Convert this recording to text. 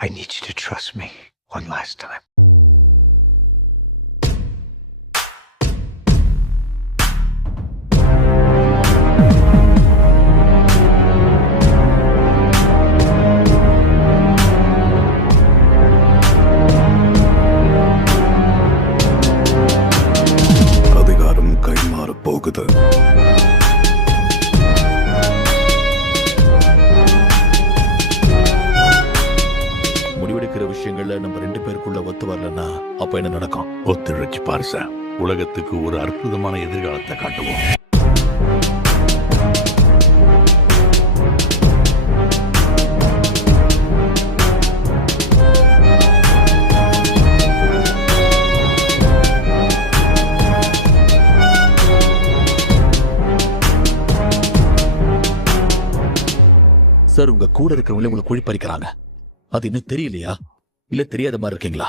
I need you to trust me one last time. அதிகாரம் கைமாறப் போகுது. முடிவெடுக்கிற விஷயங்கள்ல நம்ம 2 பேருக்குள்ள ஒத்து வரலன்னா அப்ப என்ன நடக்கும்? ஒத்துழைச்சு பாரு சார். உலகத்துக்கு ஒரு அற்புதமான எதிர்காலத்தை காட்டுவோம். சார், உங்க கூட இருக்கிறவங்களே உங்களை குழி பறிக்கிறாங்க. அது இன்னும் தெரியலையா? இல்ல தெரியாத மாதிரி இருக்கீங்களா?